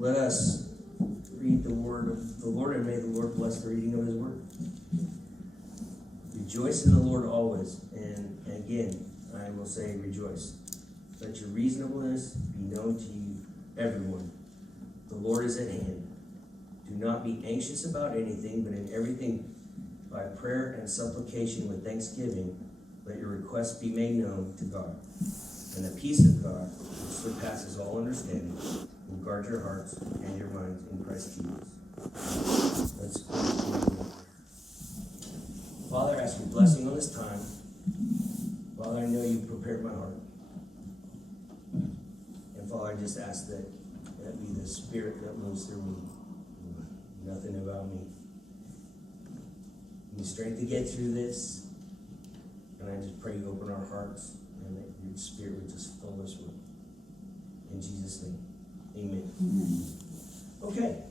Let us read the word of the Lord, and may the Lord bless the reading of his word. Rejoice in the Lord always. And again, I will say rejoice. Let your reasonableness be known to you, everyone. The Lord is at hand. Do not be anxious about anything, but in everything, by prayer and supplication with thanksgiving, let your requests be made known to God. And the peace of God, which surpasses all understanding, will guard your hearts and your minds in Christ Jesus. Let's pray. Father, I ask your blessing on this time. Father, I know you've prepared my heart. And Father, I just ask that be the Spirit that moves through me. Nothing about me. Give me strength to get through this. And I just pray you open our hearts and that your Spirit would just fill us with. In Jesus' name, amen. Okay.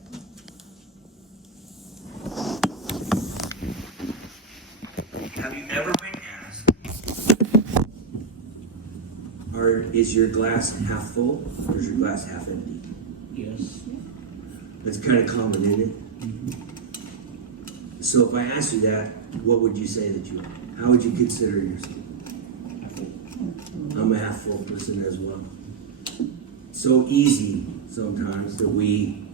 Have you ever been asked, or is your glass half full or is your glass half empty? Yes. That's kind of common, isn't it? Mm-hmm. So if I asked you that, what would you say that you are? How would you consider yourself? I'm a half full person as well. So easy sometimes that we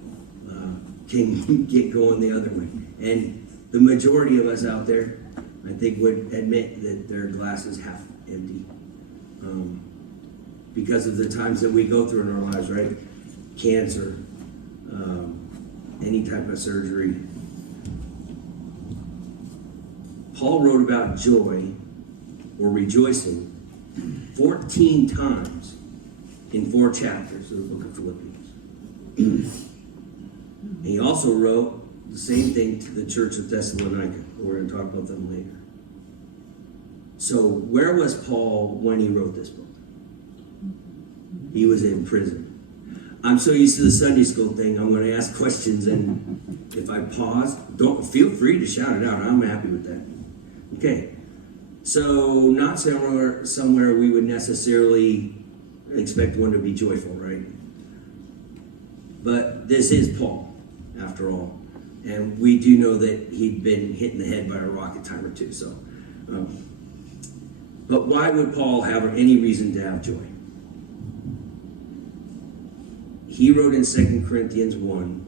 can get going the other way. And the majority of us out there, I think, would admit that their glass is half empty. Because of the times that we go through in our lives, right? Cancer, any type of surgery. Paul wrote about joy or rejoicing 14 times in 4 chapters of the book of Philippians. And he also wrote the same thing to the church of Thessalonica. We're going to talk about them later. So where was Paul when he wrote this book? He was in prison. I'm so used to the Sunday school thing, I'm going to ask questions, and if I pause, don't feel free to shout it out. I'm happy with that. Okay. So not somewhere we would necessarily expect one to be joyful, right? But this is Paul, after all. And we do know that he'd been hit in the head by a rock a time or two. So, but why would Paul have any reason to have joy? He wrote in 2 Corinthians 1,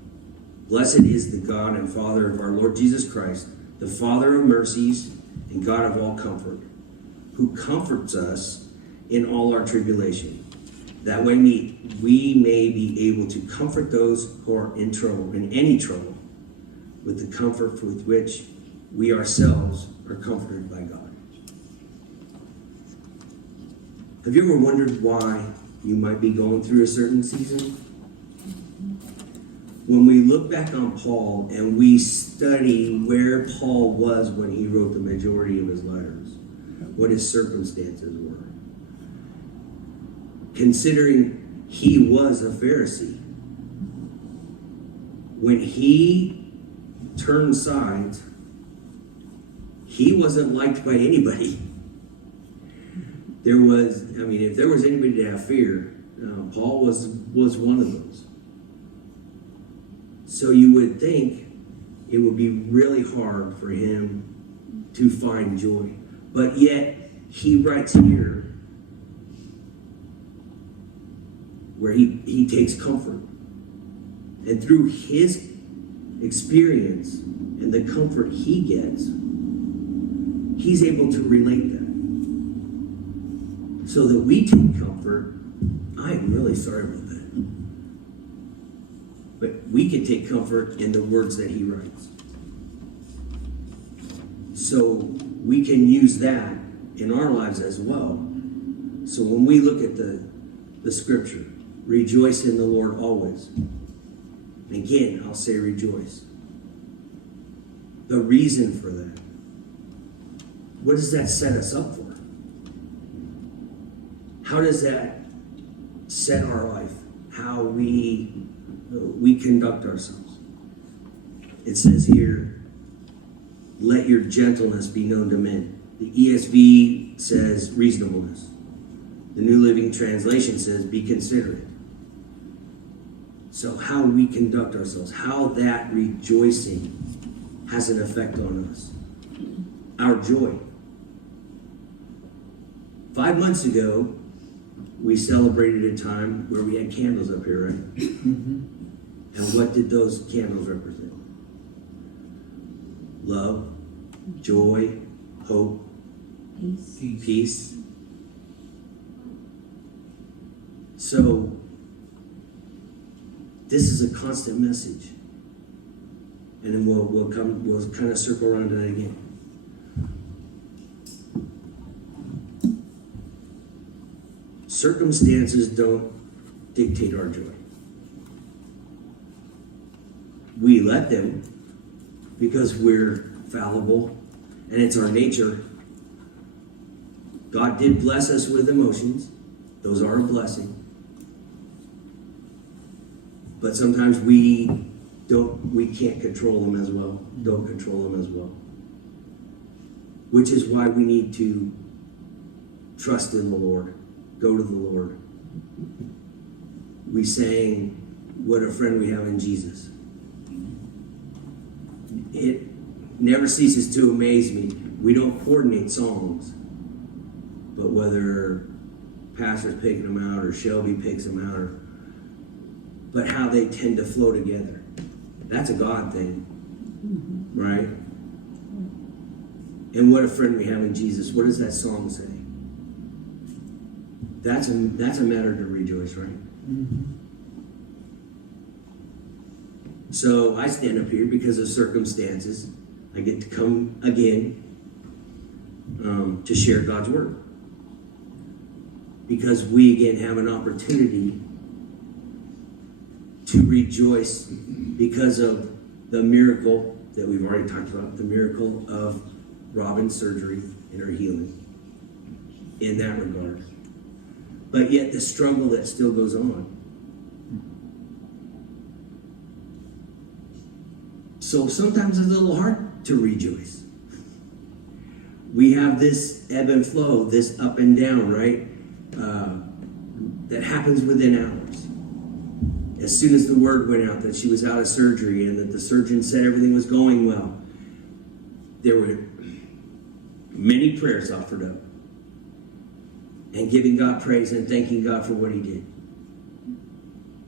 "Blessed is the God and Father of our Lord Jesus Christ, the Father of mercies and God of all comfort, who comforts us in all our tribulation, that when we may be able to comfort those who are in trouble, in any trouble, with the comfort with which we ourselves are comforted by God." Have you ever wondered why you might be going through a certain season? When we look back on Paul and we study where Paul was when he wrote the majority of his letters, what his circumstances were, considering he was a Pharisee, when he turned sides, he wasn't liked by anybody. If there was anybody to have fear, Paul was one of those. So you would think it would be really hard for him to find joy. But yet, he writes here where he takes comfort. And through his experience and the comfort he gets, he's able to relate that. So that we take comfort. I am really sorry about that. But we can take comfort in the words that he writes. So we can use that in our lives as well. So when we look at the scripture, rejoice in the Lord always. Again, I'll say rejoice. The reason for that. What does that set us up for? How does that set our life? How we conduct ourselves? It says here, let your gentleness be known to men. The ESV says reasonableness. The New Living Translation says be considerate. So how we conduct ourselves, how that rejoicing has an effect on us. Our joy. 5 months ago, we celebrated a time where we had candles up here, right? And what did those candles represent? Love, joy, hope, peace. So, this is a constant message. And then we'll kind of circle around to that again. Circumstances don't dictate our joy. We let them because we're fallible and it's our nature. God did bless us with emotions. Those are a blessing. But sometimes we can't control them as well. Don't control them as well. Which is why we need to trust in the Lord. Go to the Lord. We sang, "What a friend we have in Jesus." It never ceases to amaze me. We don't coordinate songs. But whether Pastor's picking them out or Shelby picks them out, but how they tend to flow together. That's a God thing. Right? And what a friend we have in Jesus. What does that song say? That's a matter to rejoice, right? So I stand up here because of circumstances. I get to come again to share God's word. Because we again have an opportunity to rejoice because of the miracle that we've already talked about, the miracle of Robin's surgery and her healing in that regard. But yet the struggle that still goes on. So sometimes it's a little hard to rejoice. We have this ebb and flow, this up and down, right? That happens within hours. As soon as the word went out that she was out of surgery and that the surgeon said everything was going well, there were many prayers offered up. And giving God praise and thanking God for what he did.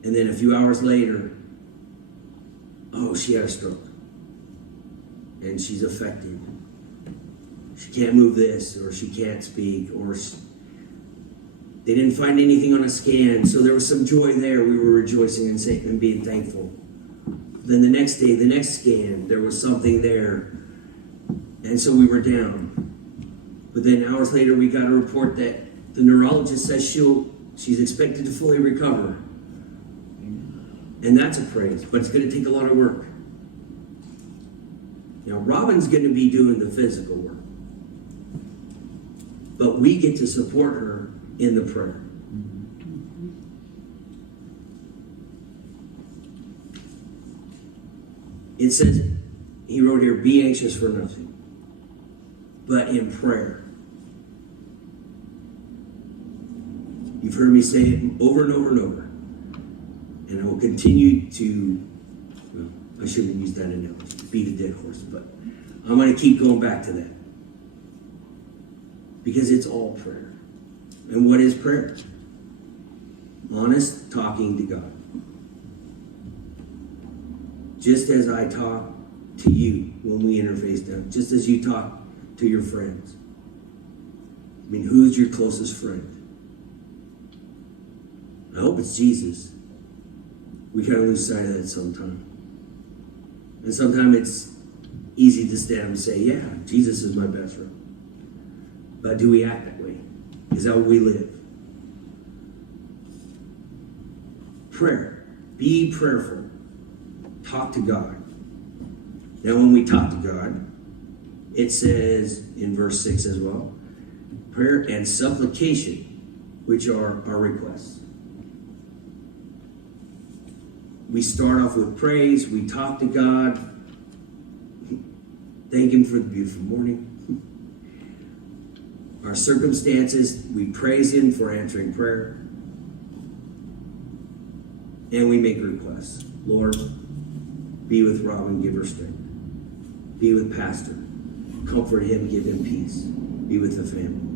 And then a few hours later, oh, she had a stroke. And she's affected. She can't move this, or she can't speak, or they didn't find anything on a scan. So there was some joy there. We were rejoicing and being thankful. Then the next day, the next scan, there was something there. And so we were down. But then hours later, we got a report that the neurologist says she's expected to fully recover. And that's a praise, but it's going to take a lot of work. You know, Robin's going to be doing the physical work. But we get to support her in the prayer. It says, he wrote here, be anxious for nothing, but in prayer. You've heard me say it over and over and over. And I will continue to, well, I shouldn't use that analogy, beat a dead horse, but I'm going to keep going back to that. Because it's all prayer. And what is prayer? Honest talking to God. Just as I talk to you when we interface them, just as you talk to your friends. I mean, who's your closest friend? I hope it's Jesus. We kind of lose sight of that sometimes. And sometimes it's easy to stand up and say, yeah, Jesus is my best friend. But do we act that way? Is that what we live? Prayer. Be prayerful. Talk to God. Now when we talk to God, it says in verse 6 as well, prayer and supplication, which are our requests. We start off with praise. We talk to God. Thank him for the beautiful morning. Our circumstances, we praise him for answering prayer. and we make requests. Lord, be with Robin, give her strength. Be with Pastor. Comfort him, give him peace. Be with the family.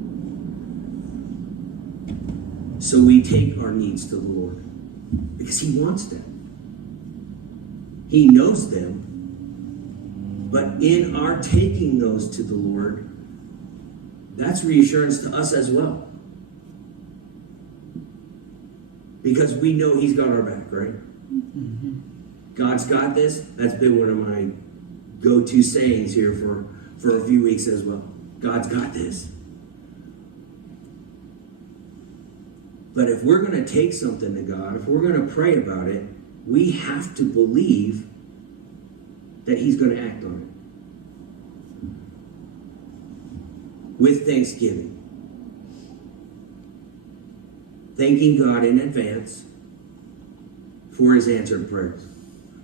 So we take our needs to the Lord because he wants them. He knows them. But in our taking those to the Lord, that's reassurance to us as well. Because we know he's got our back, right? Mm-hmm. God's got this. That's been one of my go-to sayings here for a few weeks as well. God's got this. But if we're going to take something to God, if we're going to pray about it, we have to believe that he's going to act on it. With thanksgiving. Thanking God in advance for his answered prayers.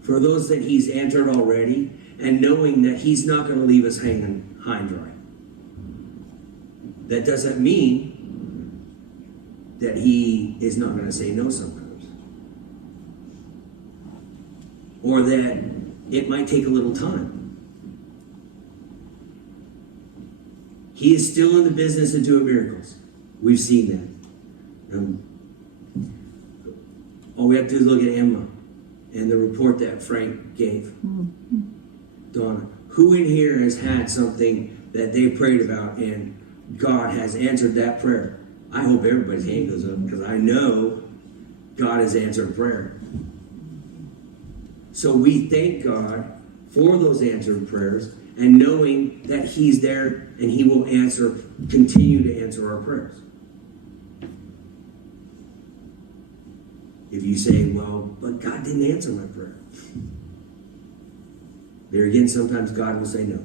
For those that he's answered already, and knowing that he's not going to leave us hanging high and dry. That doesn't mean that he is not going to say no sometimes. Or that it might take a little time. He is still in the business of doing miracles. We've seen that. All we have to do is look at Emma and the report that Frank gave. Donna, who in here has had something that they prayed about and God has answered that prayer? I hope everybody's hand goes up because I know God has answered prayer. So we thank God for those answered prayers and knowing that he's there and he will continue to answer our prayers. If you say, well, but God didn't answer my prayer. There again, sometimes God will say no.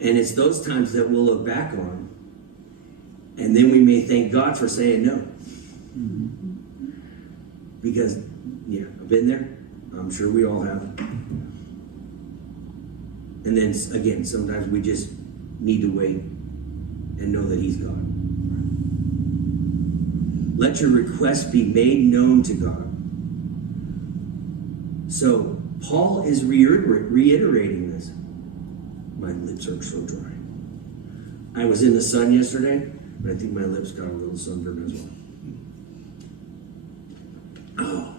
And it's those times that we'll look back on, and then we may thank God for saying no. Because, yeah, I've been there. I'm sure we all have. And then, again, sometimes we just need to wait and know that he's God. Let your requests be made known to God. So, Paul is reiterating this. My lips are so dry. I was in the sun yesterday, but I think my lips got a little sunburned as well. Oh.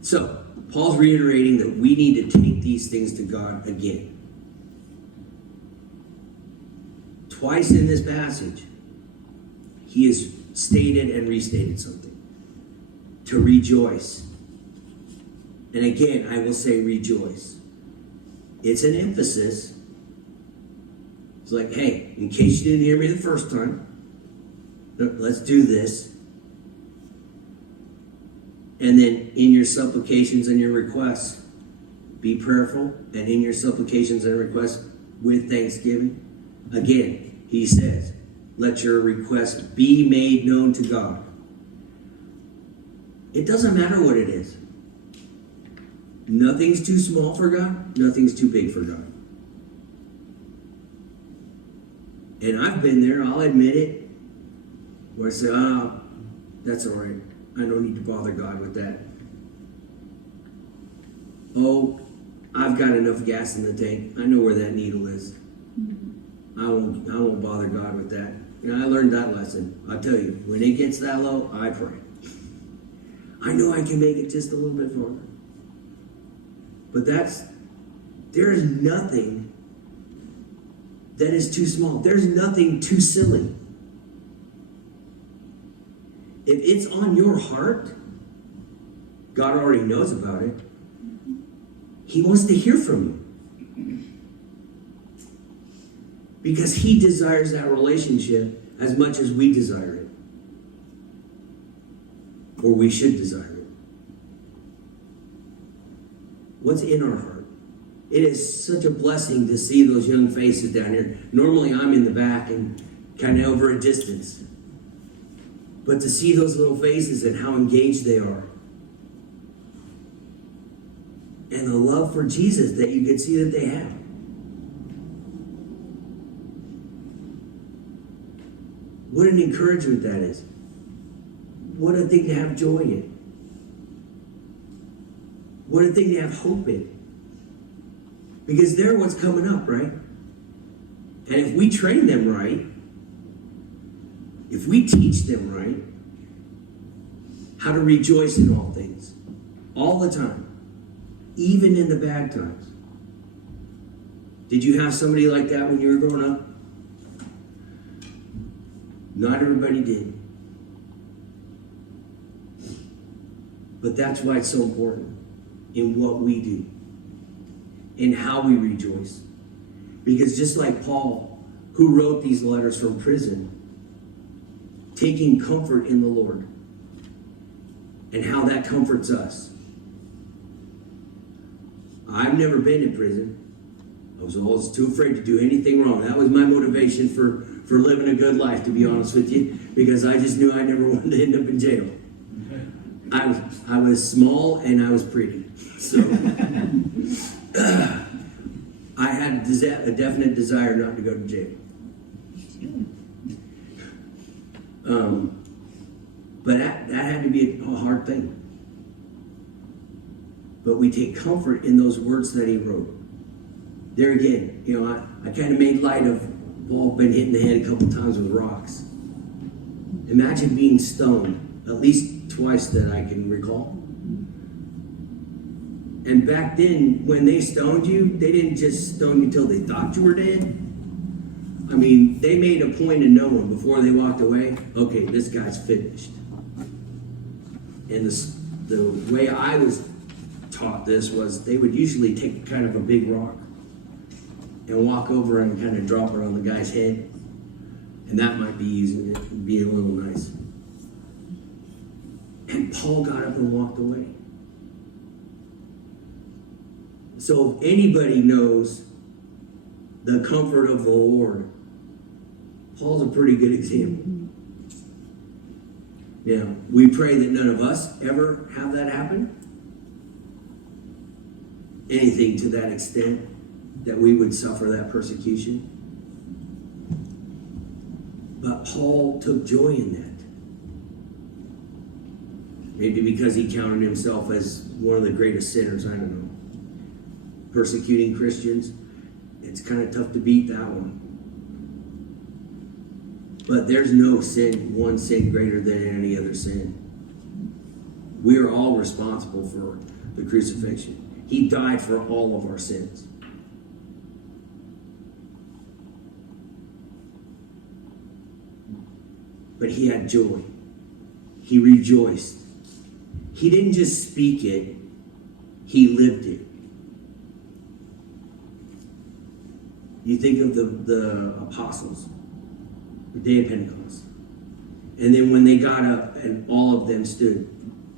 So, Paul's reiterating that we need to take these things to God again. Twice in this passage, he has stated and restated something. To rejoice. And again, I will say rejoice. It's an emphasis. It's like, hey, in case you didn't hear me the first time, let's do this. And then in your supplications and your requests, be prayerful. And in your supplications and requests with thanksgiving. Again, he says, let your requests be made known to God. It doesn't matter what it is. Nothing's too small for God. Nothing's too big for God. And I've been there, I'll admit it, where I say, that's all right. I don't need to bother God with that. Oh, I've got enough gas in the tank. I know where that needle is. I won't bother God with that. You know, I learned that lesson. I'll tell you, when it gets that low, I pray. I know I can make it just a little bit farther. But there is nothing that is too small. There's nothing too silly. If it's on your heart, God already knows about it. He wants to hear from you. Because he desires that relationship as much as we desire it. Or we should desire it. What's in our heart? It is such a blessing to see those young faces down here. Normally I'm in the back and kind of over a distance. But to see those little faces and how engaged they are. And the love for Jesus that you can see that they have. What an encouragement that is. what a thing to have joy in. What a thing to have hope in. Because they're what's coming up, right? And if we train them right, if we teach them right, how to rejoice in all things, all the time, even in the bad times. Did you have somebody like that when you were growing up? Not everybody did. But that's why it's so important in what we do, in how we rejoice. Because just like Paul, who wrote these letters from prison, taking comfort in the Lord, and how that comforts us. I've never been in prison. I was always too afraid to do anything wrong. That was my motivation for living a good life, to be honest with you, because I just knew I never wanted to end up in jail. I was small and I was pretty. So I had a definite desire not to go to jail. But that had to be a hard thing. But we take comfort in those words that he wrote. There again, I kind of made light of Paul been hit in the head a couple times with rocks. Imagine being stoned, at least twice that I can recall. And back then, when they stoned you, they didn't just stone you till they thought you were dead. I mean, they made a point of knowing before they walked away, okay, this guy's finished. And the way I was taught this was they would usually take kind of a big rock and walk over and kind of drop it on the guy's head. And that might be using it, be a little nice. And Paul got up and walked away. So if anybody knows the comfort of the Lord, Paul's a pretty good example. Now, we pray that none of us ever have that happen. Anything to that extent, that we would suffer that persecution. But Paul took joy in that. Maybe because he counted himself as one of the greatest sinners, I don't know. Persecuting Christians, it's kind of tough to beat that one. But there's no sin, one sin greater than any other sin. We are all responsible for the crucifixion. He died for all of our sins. But he had joy. He rejoiced. He didn't just speak it, he lived it. You think of the apostles, the day of Pentecost. And then when they got up and all of them stood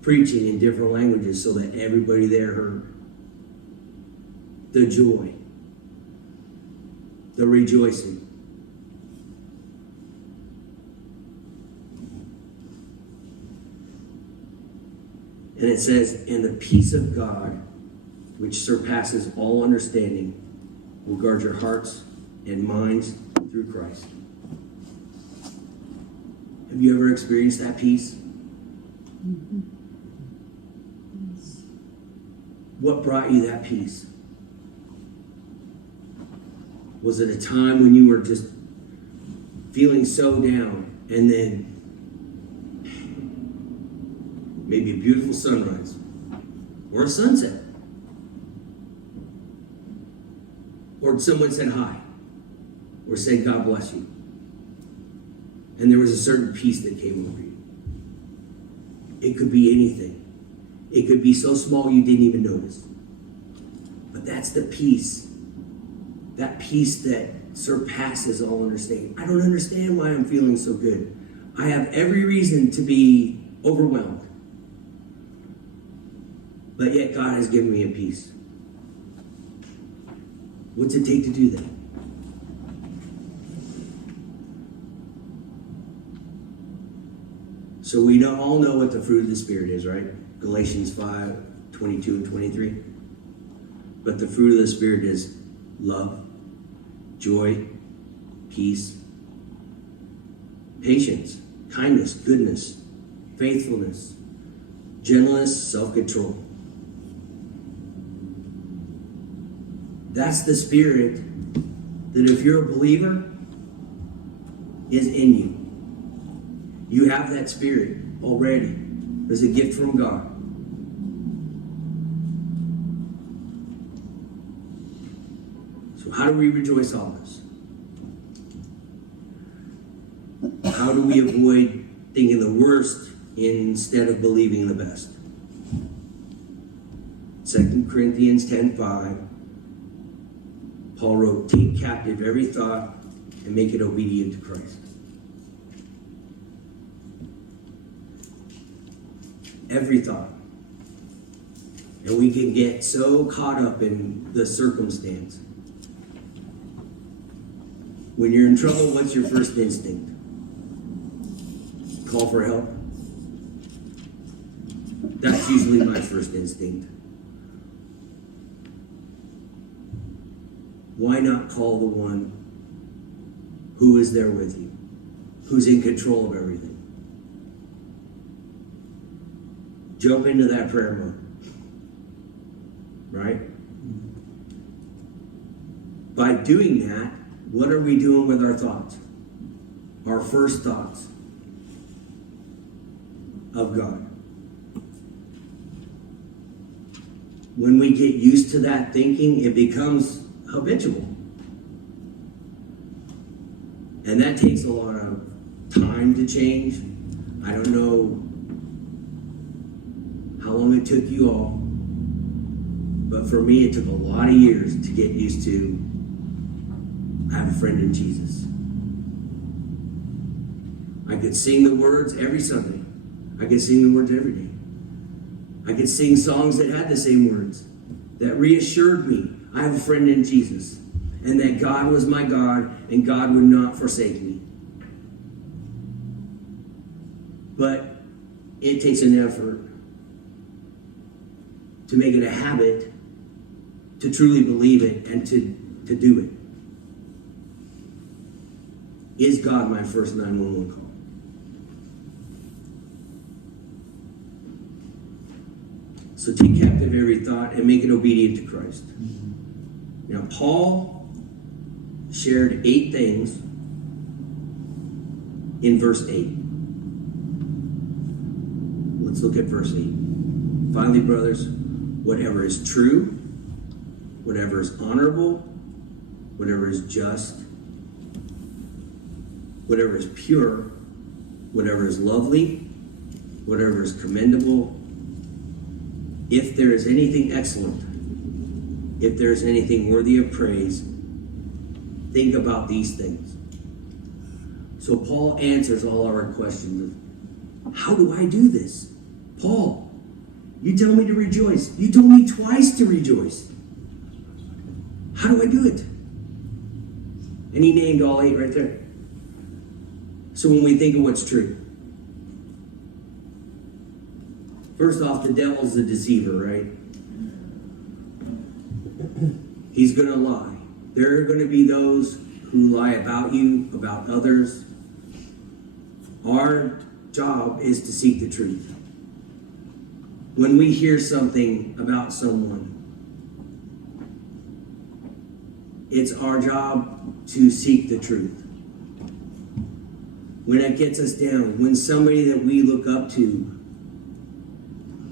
preaching in different languages so that everybody there heard. The joy, the rejoicing. And it says, and the peace of God, which surpasses all understanding, will guard your hearts and minds through Christ. Have you ever experienced that peace? Mm-hmm. What brought you that peace? Was it a time when you were just feeling so down, and then maybe a beautiful sunrise or a sunset? Or someone said hi or said God bless you, and there was a certain peace that came over you? It could be anything. It could be so small you didn't even notice. But that's the peace. That peace that surpasses all understanding. I don't understand why I'm feeling so good. I have every reason to be overwhelmed. But yet God has given me a peace. What's it take to do that? So we all know what the fruit of the Spirit is, right? Galatians 5:22 and 23. But the fruit of the Spirit is love, joy, peace, patience, kindness, goodness, faithfulness, gentleness, self-control. That's the spirit that if you're a believer, is in you. You have that spirit already. It's a gift from God. So how do we rejoice all this? How do we avoid thinking the worst instead of believing the best? 2 Corinthians 10:5, Paul wrote, "Take captive every thought and make it obedient to Christ." Every thought. And we can get so caught up in the circumstance. When you're in trouble, what's your first instinct? Call for help? That's usually my first instinct. Why not call the one who is there with you, who's in control of everything? Jump into that prayer mode. Right? By doing that, what are we doing with our thoughts? Our first thoughts of God. When we get used to that thinking, it becomes habitual. And that takes a lot of time to change. I don't know how long it took you all, but for me it took a lot of years to get used to, I have a friend in Jesus. I could sing the words every Sunday. I could sing the words every day. I could sing songs that had the same words, that reassured me I have a friend in Jesus, and that God was my God, and God would not forsake me. But it takes an effort to make it a habit, to truly believe it, and to do it. Is God my first 911 call? So take captive every thought and make it obedient to Christ. Now, Paul shared 8 things in verse 8. Let's look at verse 8. Finally, brothers, whatever is true, whatever is honorable, whatever is just, whatever is pure, whatever is lovely, whatever is commendable, if there is anything excellent, if there is anything worthy of praise, think about these things. So Paul answers all our questions. How do I do this? Paul, you tell me to rejoice. You told me twice to rejoice. How do I do it? And he named all 8 right there. So when we think of what's true, first off, the devil's a deceiver, right? He's going to lie. There are going to be those who lie about you, about others. Our job is to seek the truth. When we hear something about someone, it's our job to seek the truth. When it gets us down, when somebody that we look up to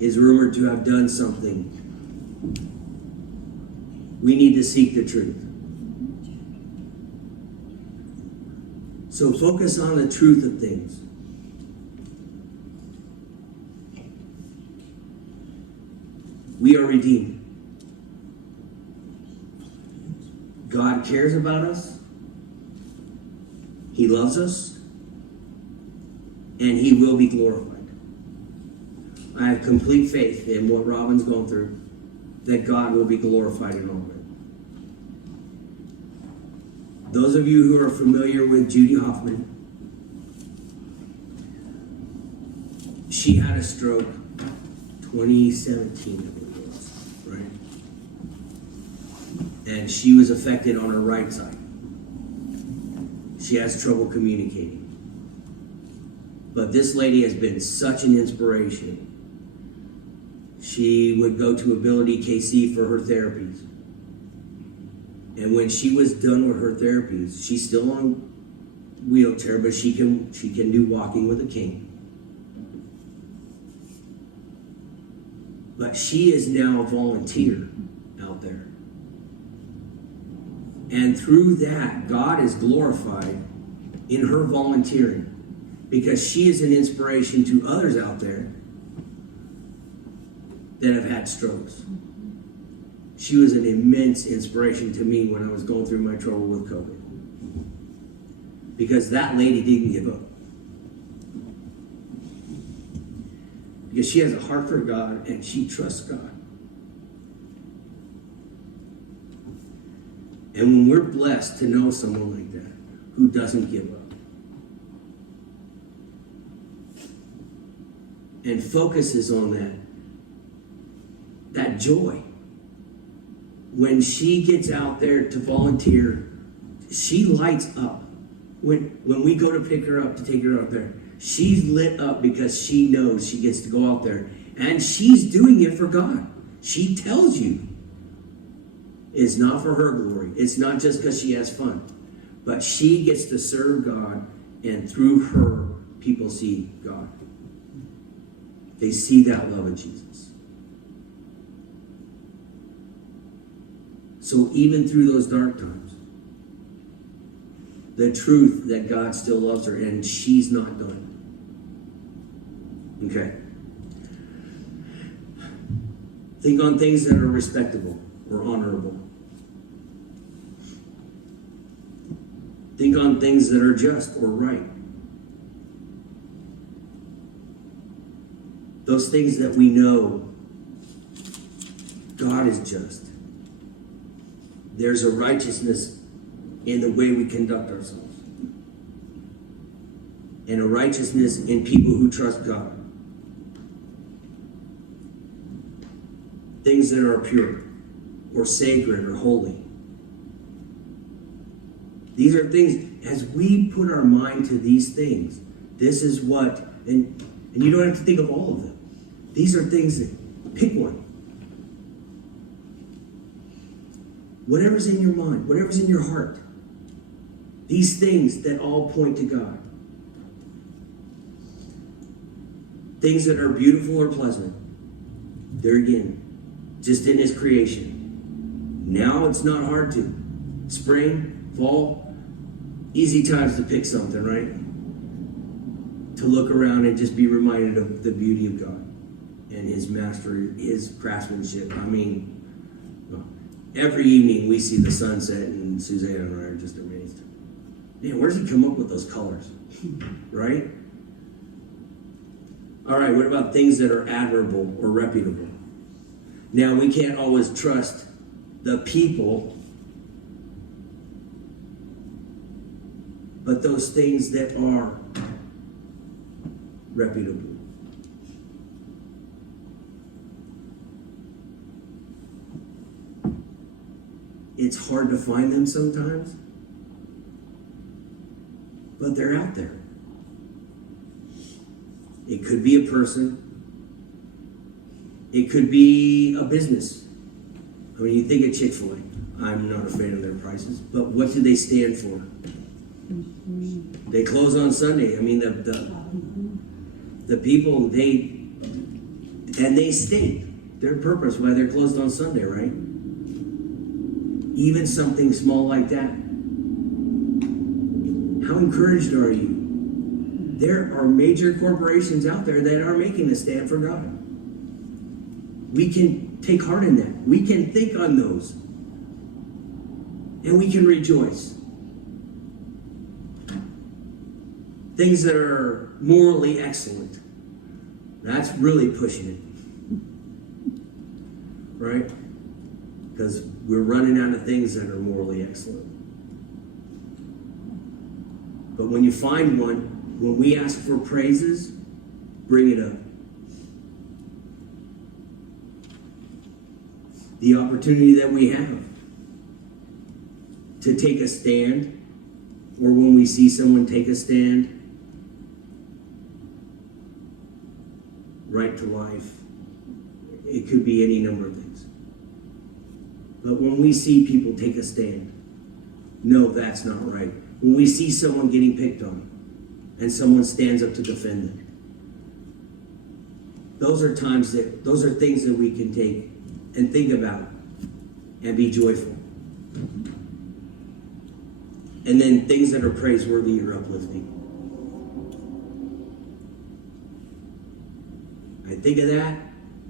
is rumored to have done something, we need to seek the truth. So focus on the truth of things. We are redeemed. God cares about us. He loves us. And He will be glorified. I have complete faith in what Robin's going through, that God will be glorified in all of it. Those of you who are familiar with Judy Hoffman, she had a stroke 2017, I believe it was, right? And she was affected on her right side. She has trouble communicating. But this lady has been such an inspiration. She would go to Ability KC for her therapies. And when she was done with her therapies, she's still on a wheelchair, but she can do walking with a cane. But she is now a volunteer out there. And through that, God is glorified in her volunteering, because she is an inspiration to others out there that have had strokes. She was an immense inspiration to me when I was going through my trouble with COVID. Because that lady didn't give up. Because she has a heart for God and she trusts God. And when we're blessed to know someone like that who doesn't give up and focuses on that joy. When she gets out there to volunteer, she lights up. When we go to pick her up, to take her out there, she's lit up because she knows she gets to go out there. And she's doing it for God. She tells you it's not for her glory. It's not just because she has fun. But she gets to serve God, and through her, people see God. They see that love of Jesus. So even through those dark times, the truth that God still loves her and she's not done. Okay. Think on things that are respectable or honorable. Think on things that are just or right. Those things that we know God is just. There's a righteousness in the way we conduct ourselves. And a righteousness in people who trust God. Things that are pure or sacred or holy. These are things, as we put our mind to these things, this is what, and you don't have to think of all of them. These are things that, pick one. Whatever's in your mind, whatever's in your heart. These things that all point to God. Things that are beautiful or pleasant. There again, just in His creation. Now it's not hard to. Spring, fall, easy times to pick something, right? To look around and just be reminded of the beauty of God and His mastery, His craftsmanship. I mean, every evening we see the sunset, and Suzanne and I are just amazed. Man, where does He come up with those colors? Right? All right, what about things that are admirable or reputable? Now, we can't always trust the people, but those things that are reputable. It's hard to find them sometimes, but they're out there. It could be a person. It could be a business. I mean, you think of Chick-fil-A. I'm not a fan of their prices, but what do they stand for? They close on Sunday. I mean, the people, they state their purpose why they're closed on Sunday, right? Even something small like that. How encouraged are you? There are major corporations out there that are making a stand for God. We can take heart in that. We can think on those. And we can rejoice. Things that are morally excellent. That's really pushing it. Right? Because we're running out of things that are morally excellent. But when you find one, when we ask for praises, bring it up. The opportunity that we have to take a stand, or when we see someone take a stand, in life. It could be any number of things. But when we see people take a stand, no, that's not right. When we see someone getting picked on and someone stands up to defend them, those are things that we can take and think about and be joyful. And then things that are praiseworthy or uplifting. I think of that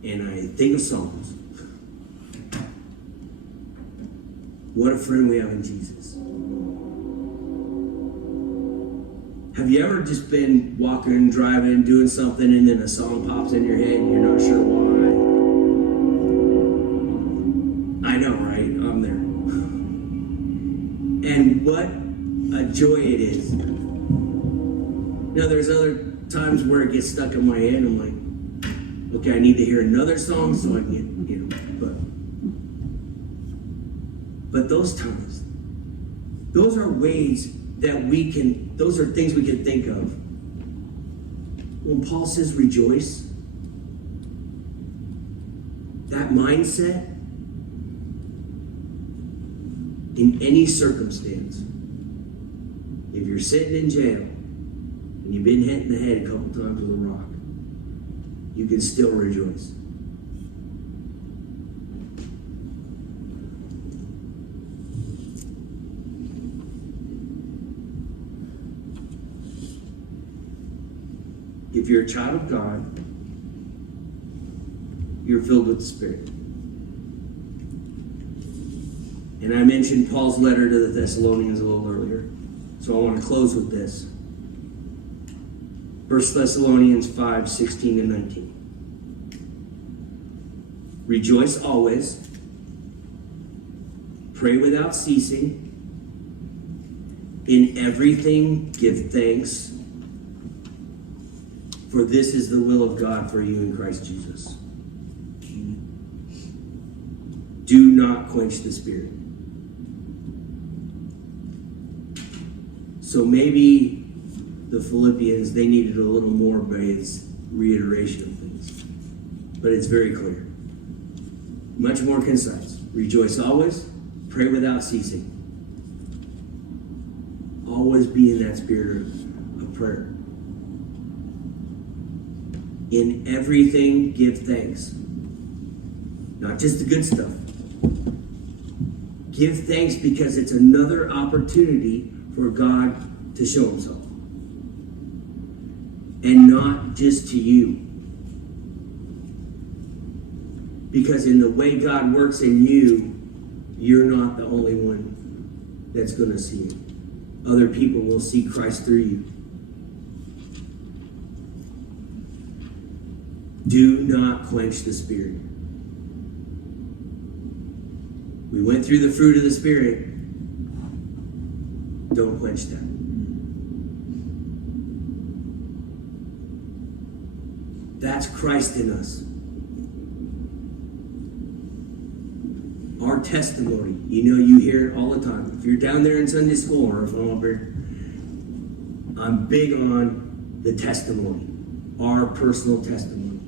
and I think of Psalms. What a friend we have in Jesus. Have you ever just been walking, driving, doing something, and then a song pops in your head and you're not sure why? I know, right? I'm there. And what a joy it is. Now, there's other times where it gets stuck in my head. I'm like, okay, I need to hear another song so I can get, But those times, those are ways that those are things we can think of. When Paul says rejoice, that mindset in any circumstance, if you're sitting in jail and you've been hit in the head a couple times with a rock, you can still rejoice. If you're a child of God, you're filled with the Spirit. And I mentioned Paul's letter to the Thessalonians a little earlier, so I want to close with this. 1 Thessalonians 5:16 and 19. Rejoice always, pray without ceasing, in everything give thanks, for this is the will of God for you in Christ Jesus. Do not quench the Spirit. So maybe the Philippians, they needed a little more by its reiteration of things. But it's very clear. Much more concise. Rejoice always, pray without ceasing. Always be in that spirit of prayer. In everything, give thanks. Not just the good stuff. Give thanks because it's another opportunity for God to show himself. And not just to you. Because in the way God works in you, you're not the only one that's going to see it. Other people will see Christ through you. Do not quench the Spirit. We went through the fruit of the Spirit. Don't quench that. That's Christ in us. Our testimony. You know, you hear it all the time. If you're down there in Sunday school or if I'm up here, I'm big on the testimony. Our personal testimony.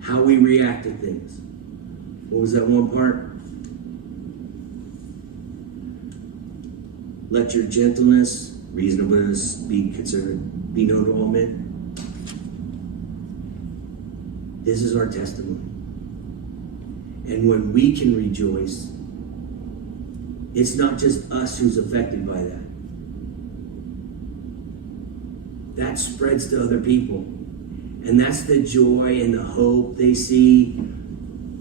How we react to things. What was that one part? Let your gentleness, reasonableness be known to all men. This is our testimony. And when we can rejoice, it's not just us who's affected by that. That spreads to other people. And that's the joy and the hope they see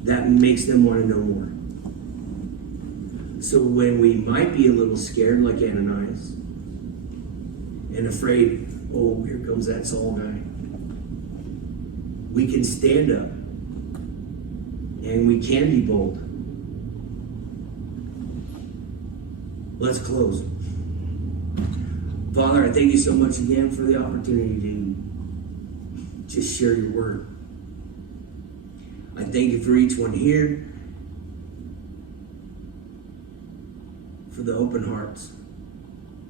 that makes them want to know more. So when we might be a little scared, like Ananias, and afraid, oh, here comes that Saul guy, we can stand up and we can be bold. Let's close. Father, I thank you so much again for the opportunity to just share your word. I thank you for each one here, for the open hearts,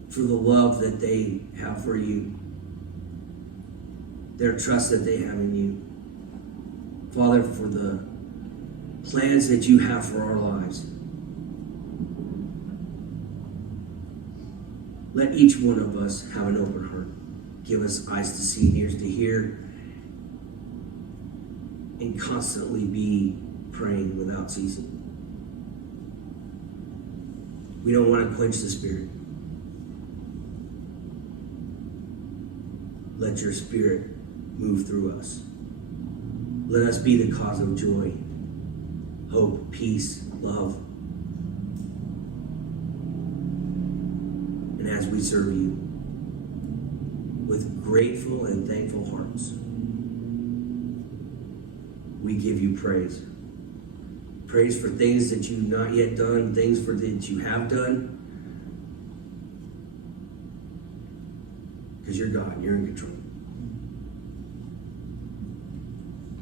for the love that they have for you. their trust that they have in you. Father, for the plans that you have for our lives. Let each one of us have an open heart. Give us eyes to see and ears to hear, and constantly be praying without ceasing. We don't want to quench the Spirit. Let your Spirit move through us. Let us be the cause of joy, hope, peace, love. And as we serve you with grateful and thankful hearts, we give you praise. Praise for things that you've not yet done, things for that you have done. Because you're God, you're in control.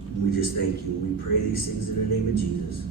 And we just thank you. We pray these things in the name of Jesus.